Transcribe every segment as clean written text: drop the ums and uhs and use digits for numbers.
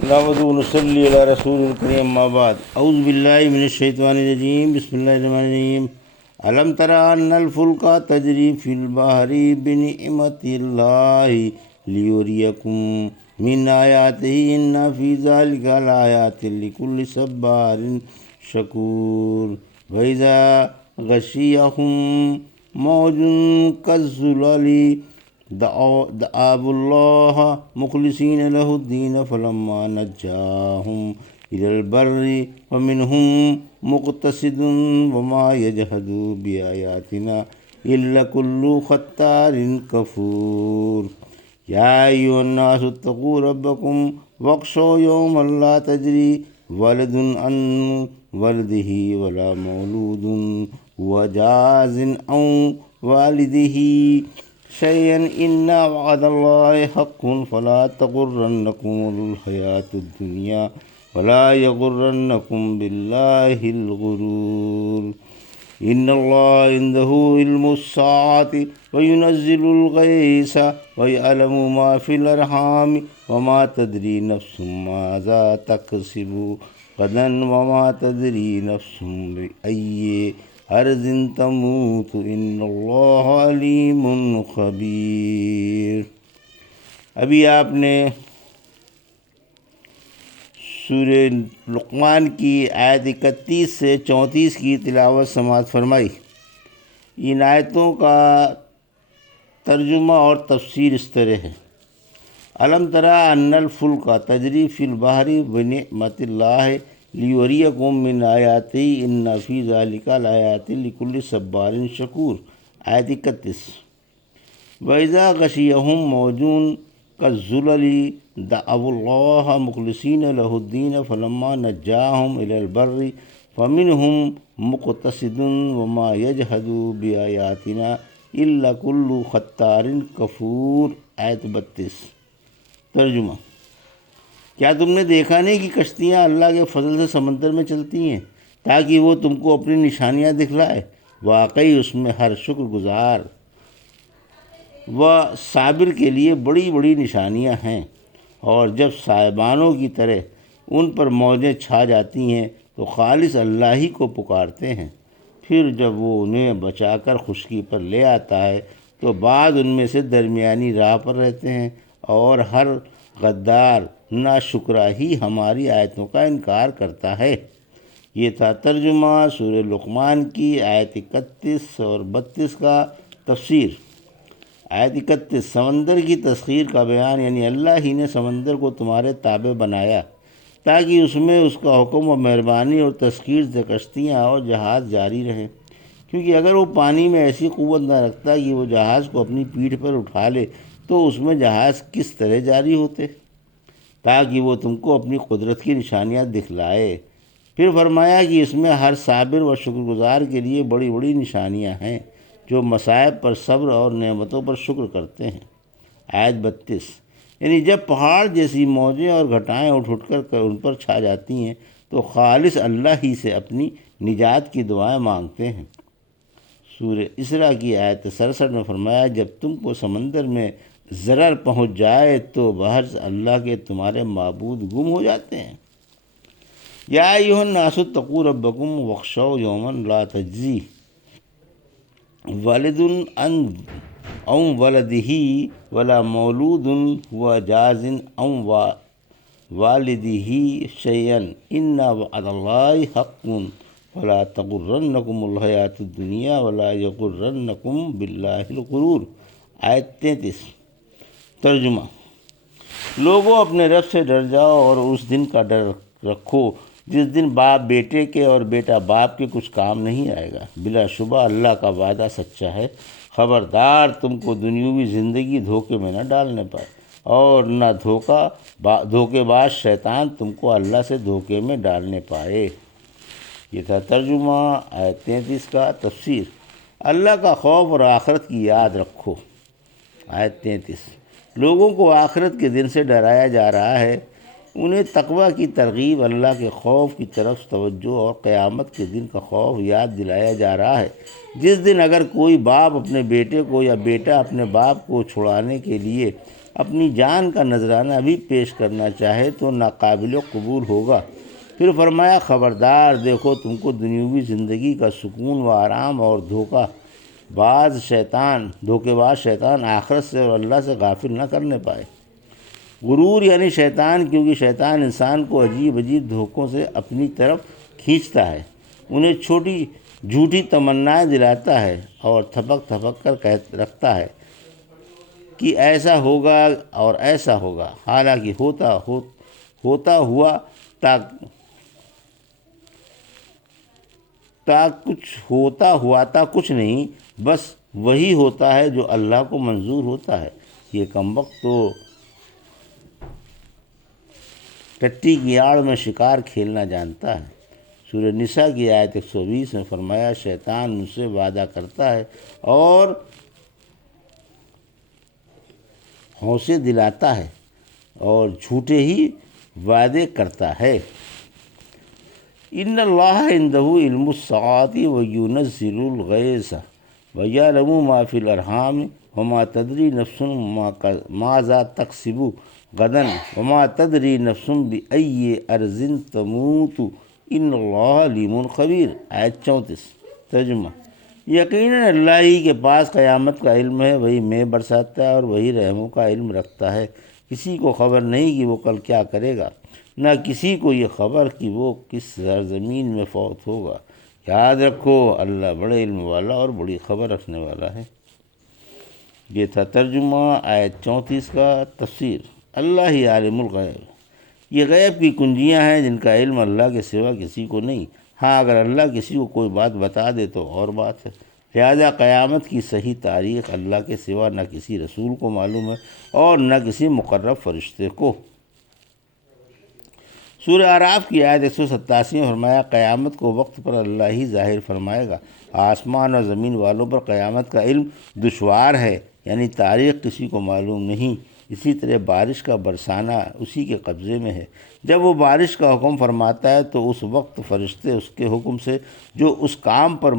نحمدہ و نصلی علی رسول الکریم اما بعد اعوذ باللہ من الشیطان الرجیم بسم اللہ الرحمن الرحیم الم تر ان الفلک تجری فی البحر بنعمت اللہ لیریکم من آیاتہ ان فی ذلک لآیات لکل صبار شکور وَإِذَا غشیہم موج کالظلل دعوا اللہ مخلصین لہ الدین فلما نجاہم الی البر ومنہم مقتصد وما یجحد بآیاتنا الا کل ختار کفور یا ایھا الناس اتقوا ربکم واخشوا یوما لا تجری ولد عن ولدہ ولا مولود هو جاز عن والدہ شيئا إن وعد الله حق فلا تغرنكم الحياة الدنيا ولا يغرنكم بالله الغرور إن الله عنده علم الساعة وينزل الغيث ويعلم ما في الأرحام وما تدري نفس ماذا تكسب غدا وما تدري نفس بأي ارض تموت ان اللہ علیم خبیر۔ ابھی آپ نے سورہ لقمان کی آیت 31 سے 34 کی تلاوت سماعت فرمائی۔ ان آیتوں کا ترجمہ اور تفسیر اس طرح ہے: الم تری ان الفلک تجری فی البحر بنعمت اللہ لیریکم من آیاتہ ان فی ذلک لآیات لکل صبار شکور۔ آیت 31۔ وَإِذَا غَشِيَهُم مَّوْجٌ كَالظُّلَلِ دَعَوُا اللَّهَ مُخْلِصِينَ لَهُ الدِّينَ فَلَمَّا نَجَّاهُمْ إِلَى الْبَرِّ فَمِنْهُم مُقْتَصِدٌ وَمَا يَجْحَدُ بِآيَاتِنَا إِلَّا كُلُّ خَتَّارٍ كَفُورٍ۔ آیت 32۔ ترجمہ: کیا تم نے دیکھا نہیں کہ کشتیاں اللہ کے فضل سے سمندر میں چلتی ہیں تاکہ وہ تم کو اپنی نشانیاں دکھلائے؟ واقعی اس میں ہر شکر گزار و صابر کے لیے بڑی بڑی نشانیاں ہیں، اور جب سائبانوں کی طرح ان پر موجیں چھا جاتی ہیں تو خالص اللہ ہی کو پکارتے ہیں، پھر جب وہ انہیں بچا کر خشکی پر لے آتا ہے تو بعض ان میں سے درمیانی راہ پر رہتے ہیں، اور ہر غدار ناشکرا ہی ہماری آیتوں کا انکار کرتا ہے۔ یہ تھا ترجمہ سورہ لقمان کی آیت 31 اور 32 کا تفسیر۔ آیت 31: سمندر کی تسخیر کا بیان، یعنی اللہ ہی نے سمندر کو تمہارے تابع بنایا تاکہ اس میں اس کا حکم و مہربانی اور تسخیر سے کشتیاں اور جہاز جاری رہیں، کیونکہ اگر وہ پانی میں ایسی قوت نہ رکھتا کہ وہ جہاز کو اپنی پیٹھ پر اٹھا لے تو اس میں جہاز کس طرح جاری ہوتے، تاکہ وہ تم کو اپنی قدرت کی نشانیاں دکھلائے۔ پھر فرمایا کہ اس میں ہر صابر و شکر گزار کے لیے بڑی بڑی نشانیاں ہیں جو مصائب پر صبر اور نعمتوں پر شکر کرتے ہیں۔ آیت 32: یعنی جب پہاڑ جیسی موجیں اور گھٹائیں اٹھ کر ان پر چھا جاتی ہیں تو خالص اللہ ہی سے اپنی نجات کی دعائیں مانگتے ہیں۔ سورہ اسراء کی آیت 67 میں فرمایا: جب تم کو سمندر میں ضرر پہنچ جائے تو بحث اللہ کے تمہارے معبود گم ہو جاتے ہیں۔ یا ایھا الناس اتقوا ربکم واخشوا یوما لا تجزی والد عن ولدہ ولا مولود هو جاز عن والدہ شیئا ان وعد اللہ حق فلا تغرنکم الحیاۃ الدنیا ولا یغرنکم باللہ الغرور۔ آیت 33۔ ترجمہ: لوگوں اپنے رب سے ڈر جاؤ اور اس دن کا ڈر رکھو جس دن باپ بیٹے کے اور بیٹا باپ کے کچھ کام نہیں آئے گا۔ بلا شبہ اللہ کا وعدہ سچا ہے، خبردار تم کو دنیوی زندگی دھوکے میں نہ ڈالنے پائے، اور نہ دھوکے باز شیطان تم کو اللہ سے دھوکے میں ڈالنے پائے۔ یہ تھا ترجمہ آیت 33 کا تفسیر۔ اللہ کا خوف اور آخرت کی یاد رکھو۔ آیت 33: لوگوں کو آخرت کے دن سے ڈرایا جا رہا ہے، انہیں تقوی کی ترغیب، اللہ کے خوف کی طرف توجہ اور قیامت کے دن کا خوف یاد دلایا جا رہا ہے، جس دن اگر کوئی باپ اپنے بیٹے کو یا بیٹا اپنے باپ کو چھڑانے کے لیے اپنی جان کا نذرانہ بھی پیش کرنا چاہے تو ناقابل قبول ہوگا۔ پھر فرمایا خبردار، دیکھو تم کو دنیوی زندگی کا سکون و آرام اور دھوکے باز شیطان آخرت سے اور اللہ سے غافل نہ کرنے پائے۔ غرور یعنی شیطان، کیونکہ شیطان انسان کو عجیب عجیب دھوکوں سے اپنی طرف کھینچتا ہے، انہیں چھوٹی جھوٹی تمنائیں دلاتا ہے اور تھپک تھپک کر رکھتا ہے کہ ایسا ہوگا اور ایسا ہوگا، حالانکہ ہوتا ہوا کچھ نہیں، بس وہی ہوتا ہے جو اللہ کو منظور ہوتا ہے۔ یہ کمبخت تو ٹٹی کی آڑ میں شکار کھیلنا جانتا ہے۔ سورہ نساء کی آیت 120 میں فرمایا شیطان ان سے وعدہ کرتا ہے اور ہونسے دلاتا ہے اور جھوٹے ہی وعدے کرتا ہے۔ ان اللہ عندہ علم الساعۃ وینزل الغیث ویعلم ما فی الارحام وما تدری نفس ماذا تکسب غدا وما تدری نفس بأی ارض تموت ان اللہ علیم خبیر۔ آیت 34 ترجمہ: یقیناً اللہ ہی کے پاس قیامت کا علم ہے، وہی مے برساتا ہے اور وہی رحموں کا علم رکھتا ہے۔ کسی کو خبر نہیں کہ وہ کل کیا کرے گا، نہ کسی کو یہ خبر کہ وہ کس سرزمین میں فوت ہوگا۔ یاد رکھو اللہ بڑے علم والا اور بڑی خبر رکھنے والا ہے۔ یہ تھا ترجمہ آیت 34 کا۔ تفسیر: اللہ ہی عالم الغیب، یہ غیب کی کنجیاں ہیں جن کا علم اللہ کے سوا کسی کو نہیں۔ ہاں اگر اللہ کسی کو کوئی بات بتا دے تو اور بات ہے، لہذا قیامت کی صحیح تاریخ اللہ کے سوا نہ کسی رسول کو معلوم ہے اور نہ کسی مقرب فرشتے کو۔ سورہ اعراف کی آیت 187 میں فرمایا قیامت کو وقت پر اللہ ہی ظاہر فرمائے گا۔ آسمان اور زمین والوں پر قیامت کا علم دشوار ہے، یعنی تاریخ کسی کو معلوم نہیں۔ اسی طرح بارش کا برسانا اسی کے قبضے میں ہے۔ جب وہ بارش کا حکم فرماتا ہے تو اس وقت فرشتے اس کے حکم سے جو اس کام پر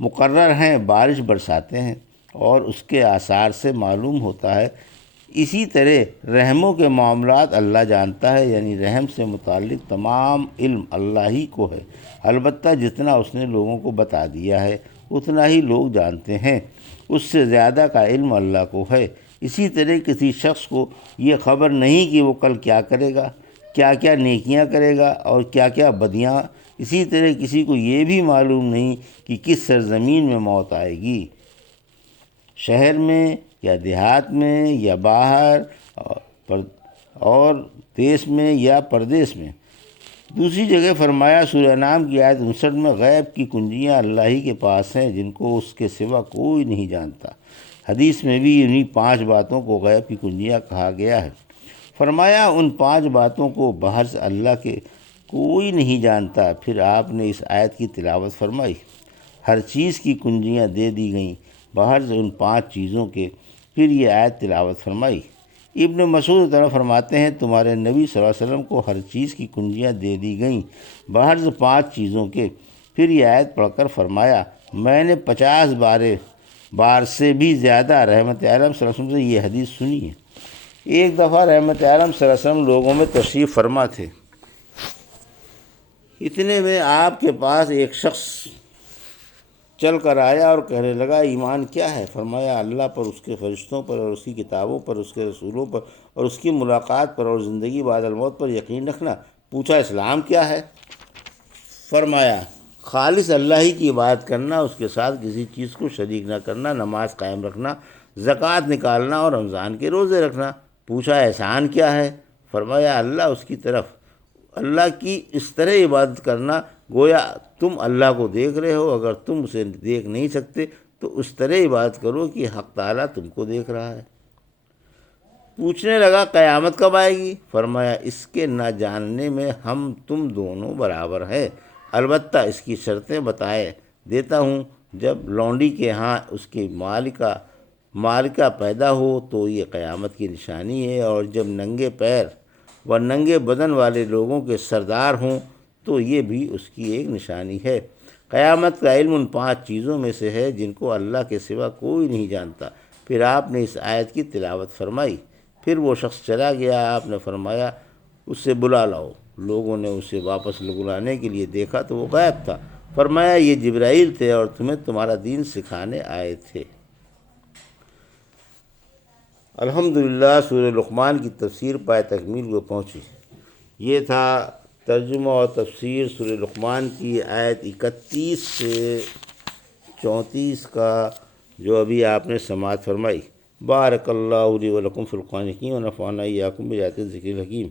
مقرر ہیں بارش برساتے ہیں اور اس کے آثار سے معلوم ہوتا ہے۔ اسی طرح رحموں کے معاملات اللہ جانتا ہے، یعنی رحم سے متعلق تمام علم اللہ ہی کو ہے، البتہ جتنا اس نے لوگوں کو بتا دیا ہے اتنا ہی لوگ جانتے ہیں، اس سے زیادہ کا علم اللہ کو ہے۔ اسی طرح کسی شخص کو یہ خبر نہیں کہ وہ کل کیا کرے گا، کیا کیا نیکیاں کرے گا اور کیا کیا بدیاں۔ اسی طرح کسی کو یہ بھی معلوم نہیں کہ کس سرزمین میں موت آئے گی، شہر میں یا دیہات میں یا باہر اور دیس میں یا پردیس میں۔ دوسری جگہ فرمایا سورہ انعام کی آیت 59 میں غیب کی کنجیاں اللہ ہی کے پاس ہیں جن کو اس کے سوا کوئی نہیں جانتا۔ حدیث میں بھی انہی 5 باتوں کو غیب کی کنجیاں کہا گیا ہے۔ فرمایا ان 5 باتوں کو باہر سے اللہ کے کوئی نہیں جانتا۔ پھر آپ نے اس آیت کی تلاوت فرمائی، ہر چیز کی کنجیاں دے دی گئیں باہر سے ان 5 چیزوں کے۔ پھر یہ آیت تلاوت فرمائی۔ ابن مسعود طرح فرماتے ہیں تمہارے نبی صلی اللہ علیہ وسلم کو ہر چیز کی کنجیاں دے دی گئیں باہر سے 5 چیزوں کے۔ پھر یہ آیت پڑھ کر فرمایا میں نے 50 بار سے بھی زیادہ رحمت عالم صلی اللہ علیہ وسلم سے یہ حدیث سنی ہے۔ ایک دفعہ رحمت عالم صلی اللہ علیہ وسلم لوگوں میں تشریف فرما تھے، اتنے میں آپ کے پاس ایک شخص چل کر آیا اور کہنے لگا ایمان کیا ہے؟ فرمایا اللہ پر، اس کے فرشتوں پر اور اس کی کتابوں پر، اس کے رسولوں پر اور اس کی ملاقات پر اور زندگی بعد الموت پر یقین رکھنا۔ پوچھا اسلام کیا ہے؟ فرمایا خالص اللہ ہی کی عبادت کرنا، اس کے ساتھ کسی چیز کو شریک نہ کرنا، نماز قائم رکھنا، زکوٰۃ نکالنا اور رمضان کے روزے رکھنا۔ پوچھا احسان کیا ہے؟ فرمایا اللہ کی اس طرح عبادت کرنا گویا تم اللہ کو دیکھ رہے ہو، اگر تم اسے دیکھ نہیں سکتے تو اس طرح عبادت کرو کہ حق تعالیٰ تم کو دیکھ رہا ہے۔ پوچھنے لگا قیامت کب آئے گی؟ فرمایا اس کے نہ جاننے میں ہم تم دونوں برابر ہیں، البتہ اس کی شرطیں بتائے دیتا ہوں۔ جب لونڈی کے ہاں اس کے مالکہ پیدا ہو تو یہ قیامت کی نشانی ہے، اور جب ننگے پیر و ننگے بدن والے لوگوں کے سردار ہوں تو یہ بھی اس کی ایک نشانی ہے۔ قیامت کا علم ان 5 چیزوں میں سے ہے جن کو اللہ کے سوا کوئی نہیں جانتا۔ پھر آپ نے اس آیت کی تلاوت فرمائی۔ پھر وہ شخص چلا گیا، آپ نے فرمایا اس سے بلا لاؤ۔ لوگوں نے اسے واپس بلانے کے لیے دیکھا تو وہ غائب تھا۔ فرمایا یہ جبرائیل تھے اور تمہیں تمہارا دین سکھانے آئے تھے۔ الحمدللہ سورہ لقمان کی تفسیر پائے تکمیل کو پہنچی۔ یہ تھا ترجمہ اور تفسیر سورہ لقمان کی آیت 31 سے 34 کا، جو ابھی آپ نے سماعت فرمائی۔ بارک اللہ لی و لکم فی القرآن الحکیم و نفعنی وایاکم بآیات الذکر الحکیم۔